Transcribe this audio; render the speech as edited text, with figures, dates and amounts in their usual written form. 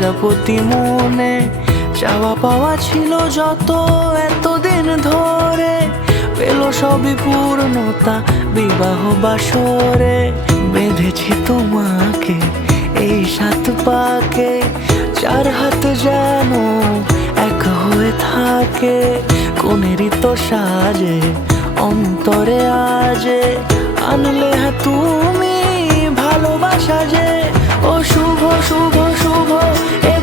প্রজাপতি মনে চাওয়া পাওয়া ছিল যত এতদিন ধরে, পেল সবই পূর্ণতা বিবাহ বাসরে। বেঁধেছি তোমাকে এই 7 পাকে, 4 হাত যেন এক হয়ে থাকে। কোনেরই তো সাজে অন্তরে আজে আনলে হ্যাঁ তুমি ভালোবাসা যে। ও শুভ শুভ শুভ এ